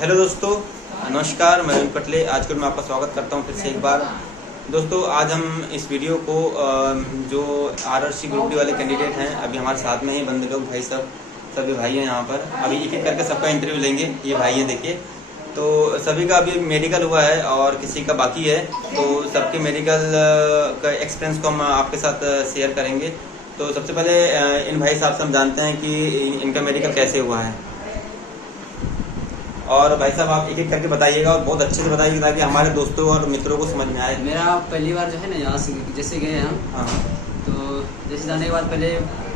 Hello दोस्तों, नमस्कार। मैं कटले आजकल मैं आपका स्वागत करता हूं फिर से एक बार। दोस्तों, आज हम इस वीडियो को जो आरआरसी ग्रुप डी वाले कैंडिडेट हैं, अभी हमारे साथ में ही बंदे लोग, भाई सब सभी भाई हैं यहाँ पर। अभी एक एक करके सबका इंटरव्यू लेंगे। ये भाई हैं, देखिए। तो सभी का अभी मेडिकल हुआ है और किसी का बाकी है, तो सबके मेडिकल का एक्सपीरियंस को हम आपके साथ शेयर करेंगे। तो सबसे पहले इन भाई साहब से हम जानते हैं कि इनका मेडिकल कैसे हुआ है। और भाई साहब, आप एक एक करके बताइएगा और बहुत अच्छे से बताइएगा ताकि हमारे दोस्तों और मित्रों को समझ में आए। मेरा पहली बार जो है ना, यहाँ से जैसे गए हम, हाँ, तो जैसे जाने के बाद पहले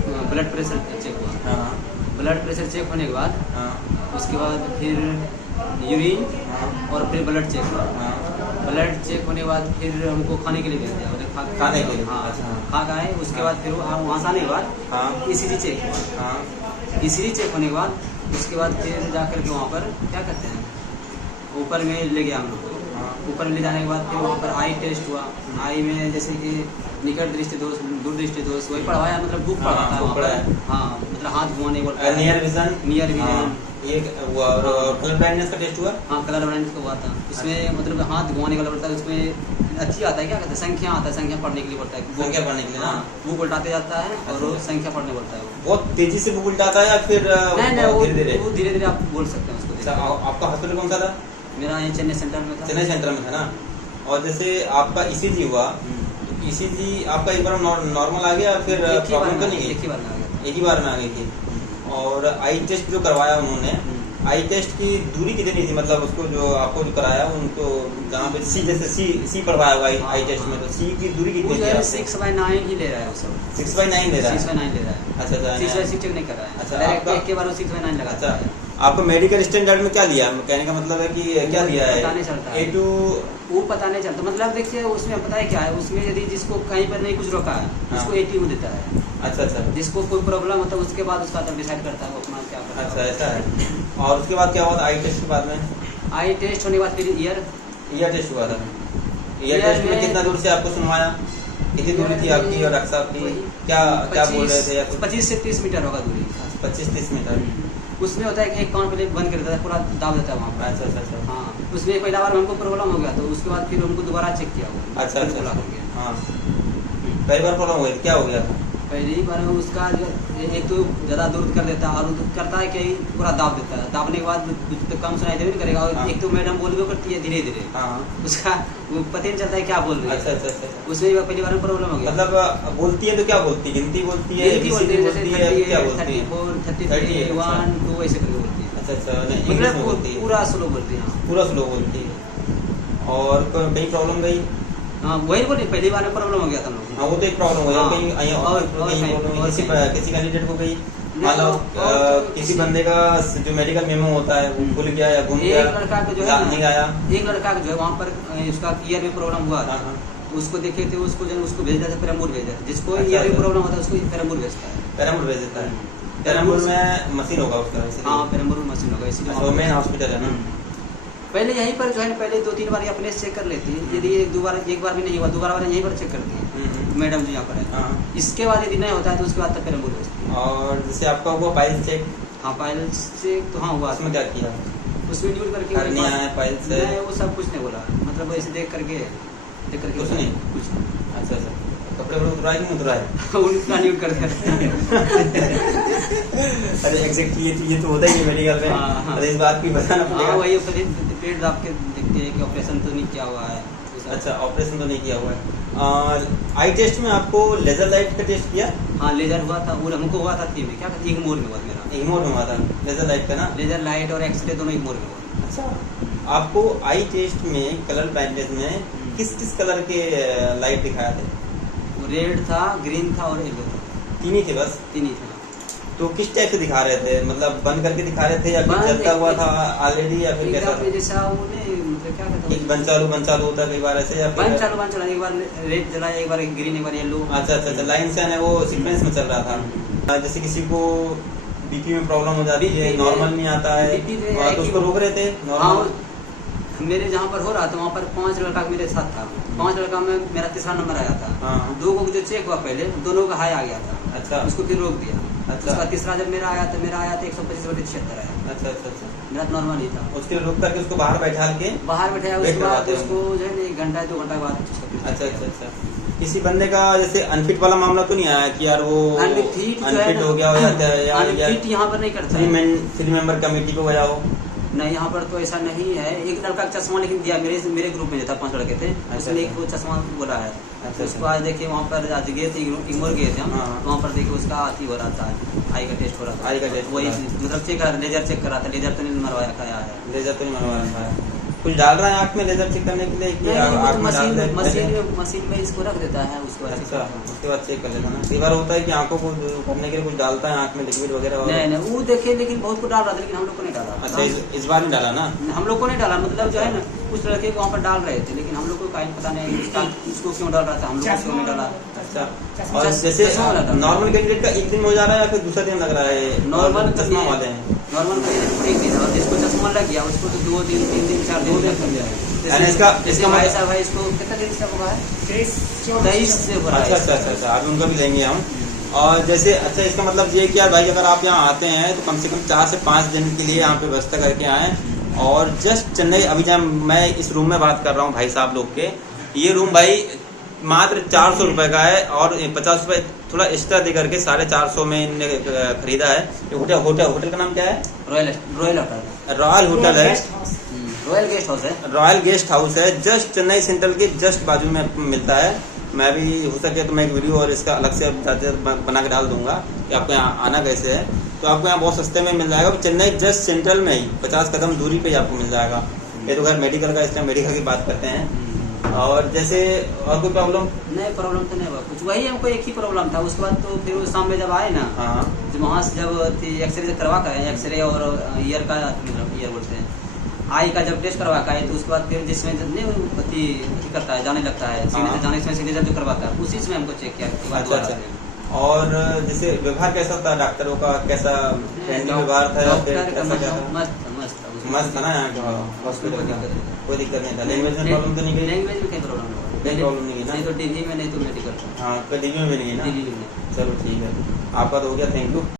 ब्लड प्रेशर चेक हुआ। हाँ, ब्लड प्रेशर चेक होने के बाद हाँ, उसके बाद फिर यूरिन हाँ, और फिर ब्लड चेक हुआ। हाँ, ब्लड चेक होने के बाद फिर हमको खाने के लिए भेज दिया। खाने के लिए? हाँ, अच्छा। खा के आए। उसके बाद फिर वहाँ से आने के बाद हाँ, ईसीजी चेक हुआ। हाँ, ईसीजी चेक होने के बाद उसके बाद फिर जाकर के वहाँ पर क्या कहते हैं, ऊपर में ले गया हम लोग को। हाँ, ऊपर ले जाने के बाद फिर वहाँ पर आई टेस्ट हुआ। आई में जैसे कि निकट दृष्टि दोष, दूर दृष्टि दोष, वही पढ़वाया, मतलब बुक हाँ, पढ़वाता है बुक वहाँ पढ़ाया। पर। हाँ, मतलब हाथ घुमाने बोलता है। Near vision. Near vision. ये हुआ। और कलर ब्लाइंडनेस का टेस्ट हुआ। हाँ, कलर ब्लाइंडनेस का हुआ था। इसमें मतलब हाथ घुमाने वाला पड़ता है। उसमें अच्छी आता है, क्या कहते हैं, संख्या आता है। संख्या पढ़ने के लिए पड़ता है। संख्या पढ़ने के लिए ना? बुक उल्टाते जाता है और वो संख्या पढ़ने पड़ता है। वो बहुत तेजी से बुक उल्टाता है या फिर नहीं, धीरे-धीरे? वो धीरे धीरे आप बोल सकते हैं उसको। अच्छा, आपका हॉस्पिटल कौन सा था? मेरा ये चेन्नई सेंटर में था। चेन्नई सेंटर में था ना? और जैसे आपका ईसीजी हुआ, तो ईसीजी आपका एक बार नॉर्मल आ गया, फिर प्रॉब्लम तो नहीं गई? एक ही बार में आ गया। एक ही बार में आ गई थी। और आई टेस्ट जो करवाया उन्होंने, आई टेस्ट की दूरी कितनी थी? मतलब उसको जो आपको जो कराया उनको, जहाँ पे सी, जैसे सी पढ़वाया हुआ आई टेस्ट में, तो सी की दूरी कितनी थी? 6/9 ही ले रहा है वो सब। 6/9 ले रहा है? 6/9 ले रहा है। अच्छा, अच्छा। 6/6 चेक नहीं कर रहा है। अच्छा, डायरेक्ट आपका- एक के बार वो 6/9 लगाता अच्छा, है। आपको मेडिकल स्टैंडर्ड में क्या लिया? कहने का मतलब है कि क्या लिया है? पता नहीं चलता है। A2? वो पता नहीं चलता। मतलब देखिए, उसमें पता है क्या है, उसमें यदि जिसको कहीं पर नहीं कुछ रोका है, हाँ। उसको 80 देता है। अच्छा, अच्छा, जिसको कोई प्रॉब्लम होता है उसके बाद उसका तब डिसाइड करता है वो अपना क्या करता है। अच्छा, ऐसा है। और उसके बाद क्या हुआ था आई टेस्ट के बाद में? आई टेस्ट होने के बाद फिर ईयर टेस्ट हुआ था। ईयर ईयर टेस्ट में में- कितना दूर से आपको सुनवाया? कितनी दूरी थी आपकी और डॉक्टर साहब की? क्या क्या बोल रहे थे? या 25 से 30 मीटर होगा दूरी। 25-30 मीटर? उसमें होता है कि एक कान पहले बंद कर देता है, पूरा दाब देता है वहाँ पर। अच्छा, अच्छा, अच्छा। हाँ, उसमें पहला बार हमको प्रॉब्लम हो गया, तो उसके बाद फिर हमको दोबारा चेक किया वो। अच्छा, अच्छा, बोला अच्छा। हो गया। हाँ, कई बार प्रॉब्लम हुई, क्या हो गया था? पहली बार में उसका जो एक तो ज़्यादा दूर कर देता है और करता है कि पूरा दाब देता है। दाबने के बाद तो कम सुनाई देवे नहीं करेगा। और हाँ। एक तो मैडम बोलबे करती है धीरे धीरे, हाँ, उसका वो पता ही नहीं चलता है क्या बोल रही है। अच्छा, अच्छा, अच्छा। उसमें पहली बार में प्रॉब्लम हो गया। मतलब बोलती है तो क्या बोलती है? गिनती बोलती है, हिंदी बोलती है, जैसे बोलती है, क्या बोलती है? 34, 30, 33, 1, 2 ऐसे करके बोलती है। अच्छा, अच्छा, नहीं, इंग्लिश में बोलती मतलब है? पूरा स्लो बोलती है। हाँ। पूरा स्लो बोलती है। और कहीं प्रॉब्लम गई? हाँ, वही बोली, पहली बार में प्रॉब्लम हो गया था हम लोग। हाँ, वो तो एक प्रॉब्लम हुई। हाँ। कहीं और कहीं- और किसी कहीं। किसी कैंडिडेट को गई, नहीं, मान लो और किसी किसी- बंदे का जो मेडिकल मेमो होता है वो भूल गया या गुम गया, एक लड़का को जो है नहीं ना, आया। एक लड़का को जो है वहाँ पर उसका ईयर में प्रॉब्लम हुआ था। हाँ, हाँ। तो उसको देखे थे, उसको भेज देता है, पेराम्बूर भेज देता है। जिसको अच्छा, ईयर में अच्छा। प्रॉब्लम होता है उसको पेराम्बूर भेजता है। पेराम्बूर भेज देता है। पेराम्बूर में मशीन होगा उसका, इसलिए। हाँ, पेराम्बूर मशीन होगा, इसीलिए अच्छा, वो वहाँ मेन पर- हॉस्पिटल है ना? पहले यहीं पर जो है ना, पहले 2-3 बार अपने चेक कर लेती है। यदि एक बार भी नहीं हुआ, दोबारा बार यहीं पर चेक करती है मैडम जो यहाँ पर है। हाँ। इसके बाद यदि नहीं होता है तो उसके बाद तक पेराम्बूर भेजती है। और जैसे आपका हुआ पाइल्स चेक, हाँ, पाइल्स चेक तो हाँ हुआ। उसमें क्या किया? उसमें न्यूज करके हर्निया है, पाइल्स है? नहीं, वो सब कुछ नहीं बोला। मतलब ऐसे देख करके कुछ नहीं? कुछ नहीं। अच्छा, अच्छा। कपड़े वपड़े उतराए कि नहीं उतराए? उनका न्यूज कर दिया। अरे एग्जैक्टली, ये तो होता ही है मेडिकल में। हाँ, हाँ। अरे इस बात की बताना हाँ, पड़ेगा। वही पेट दाब के देखते हैं कि ऑपरेशन तो नहीं किया हुआ है। अच्छा, ऑपरेशन तो नहीं किया हुआ है। आई टेस्ट में आपको लेजर लाइट का टेस्ट किया? हाँ, लेजर हुआ था। वो हमको हुआ था थी में, क्या कहते हैं, इग्मोर में हुआ मेरा। इग्मोर में हुआ था लेजर लाइट का ना? लेजर लाइट और एक्सरे दोनों इग्मोर में हुआ। अच्छा, आपको आई टेस्ट में कलर ब्लाइंडनेस में किस किस कलर के लाइट दिखाया थे? वो रेड था, ग्रीन था और येलो था। तीन ही थे बस? तीन ही था। तो किस टाइप से दिखा रहे थे? मतलब बंद करके दिखा रहे थे या फिर बंद जलता हुआ एक- था ऑलरेडी, या फिर कैसा एकदम था? जैसा वो नहीं, मतलब क्या कहते एक हैं, बंद चालू होता है कई बार ऐसे, या बंद फिर? चालू एक बार रेड जलाया, एक बार ग्रीन, एक बार येलो। अच्छा, अच्छा, अच्छा, लाइन से है वो सीक्वेंस में चल रहा था। जैसे किसी को बीपी में प्रॉब्लम हो जाती है, BP नॉर्मल नहीं आता है, BP में तो उसको रोक रहे थे हाँ, नॉर्मल? मेरे जहाँ पर हो रहा था वहाँ पर 5 लड़का मेरे साथ था। 5 लड़का में मेरा तीसरा नंबर आया था। हाँ। 2 को जो चेक हुआ पहले, दोनों का हाई आ गया था। अच्छा, उसको फिर रोक दिया। अच्छा। उसका तीसरा जब मेरा आया तो 125/76 आया। अच्छा अच्छा अच्छा। मेरा नॉर्मल ही था। उसके लिए रुक करके उसको बाहर बैठा के बाहर बैठाया, वेट उसके बाद करवाते हैं। उसको जो है ना 1 घंटा 2 घंटा बाद अच्छा अच्छा अच्छा। किसी बंदे का जैसे अनफिट वाला मामला तो नहीं आया कि यार वो अनफिट अनफिट हो गया हो जाता है या अनफिट यहाँ पर नहीं करता है। 3 मेंबर कमेटी को गया हो? नहीं, यहाँ पर तो ऐसा नहीं है। एक लड़का का चश्मा लेकिन दिया, मेरे ग्रुप में जो था 5 लड़के थे, उसने एक वो चश्मा बोला है। अच्छा। उसको आज देखिए वहाँ पर आज गए थे, इग्नोर गए थे हम। हाँ। वहाँ पर देखिए उसका आती हो रहा था, आई का टेस्ट हो रहा था। आई का टेस्ट वही हो रहा मतलब चेक लेजर चेक कर रहा था। लेजर तो नहीं मरवाया, खाया है। लेजर तो नहीं मनवा रहा है। कुछ डाल रहा है आँख में लेजर चेक करने के लिए कि नहीं, आँख वो में डाल दे? मशीन में इसको रख देता है, उसके बाद अच्छा, उसके बाद चेक कर लेता ना। कई बार होता है कि आंखों को करने के लिए कुछ डालता है आँख में लिक्विड वगैरह। नहीं वो देखे, लेकिन बहुत को डाल रहा था, लेकिन हम लोग को नहीं डाला। अच्छा, इस बार नहीं डाला ना? हम लोग को नहीं डाला, मतलब जो है ना कुछ लड़के को वहाँ पर डाल रहे थे, लेकिन हम लोग को कहीं पता नहीं उसको क्यों डाल रहा था, हम लोग को क्यों नहीं डाला। अच्छा। और जैसे नॉर्मल कैंडिडेट का एक दिन में हो जा रहा है या फिर दूसरा दिन लग रहा है? नॉर्मल चश्मा वाले हैं नॉर्मल एक दिन, और जिसको चश्मा लग गया उसको तो 2 दिन 3 दिन 4 दिन लग गया। इसका भाई साहब भाई इसको कितना दिन से हुआ है? 23 से हो रहा है। अच्छा अच्छा अच्छा अच्छा। अभी उनका भी लेंगे हम। और जैसे अच्छा, इसका मतलब ये कि यार भाई अगर आप यहाँ आते हैं तो कम से कम 4 से 5 दिन के लिए यहाँ पे व्यवस्था करके आए। और जस्ट चेन्नई, अभी जब मैं इस रूम में बात कर रहा हूँ भाई साहब लोग के, ये रूम भाई मात्र 400 रुपए का है और 50 रुपए थोड़ा एक्स्ट्रा दे करके 450 में इनने खरीदा है। ये होटल का नाम क्या है? Royal hotel. रॉयल होटल है, रॉयल गेस्ट हाउस है। रॉयल गेस्ट हाउस है। जस्ट चेन्नई सेंट्रल के जस्ट बाजू में मिलता है। मैं भी हो सके तो मैं एक वीडियो और इसका अलग से बना के डाल दूंगा कि आपको यहाँ आना कैसे है। तो आपको यहाँ बहुत सस्ते में मिल जाएगा। चेन्नई जस्ट सेंट्रल में ही 50 कदम दूरी पे ही आपको मिल जाएगा। ये तो खैर मेडिकल का, इस टाइम मेडिकल की बात करते हैं। और जैसे और कोई प्रॉब्लम? नहीं, प्रॉब्लम तो नहीं हुआ कुछ। वही हमको एक ही प्रॉब्लम था। उसके बाद तो फिर शाम में जब आए ना, हाँ, जब वहाँ से जब एक्सरे करवा कर, एक्सरे और ईयर का, ईयर बोलते हैं, आई का जब टेस्ट करवा का है, तो उसके बाद फिर जिसमें नहीं करता है, जाने लगता है, सीने से जाने से सिग्नेचर जो करवाता है, उसी से हमको चेक किया। अच्छा अच्छा। और जैसे व्यवहार कैसा होता है डॉक्टरों का? कैसा फ्रेंडली व्यवहार था या फिर कैसा क्या था? मस्त था ना यहाँ का हॉस्पिटल? कोई दिक्कत नहीं था। लैंग्वेज में प्रॉब्लम तो नहीं गई? लैंग्वेज में कोई प्रॉब्लम नहीं, कोई प्रॉब्लम नहीं नहीं तो डीवी में, नहीं तो मेडिकल। हाँ, कोई डीवी में भी नहीं है ना? डीवी में। चलो ठीक है, आपका तो हो गया। Thank you.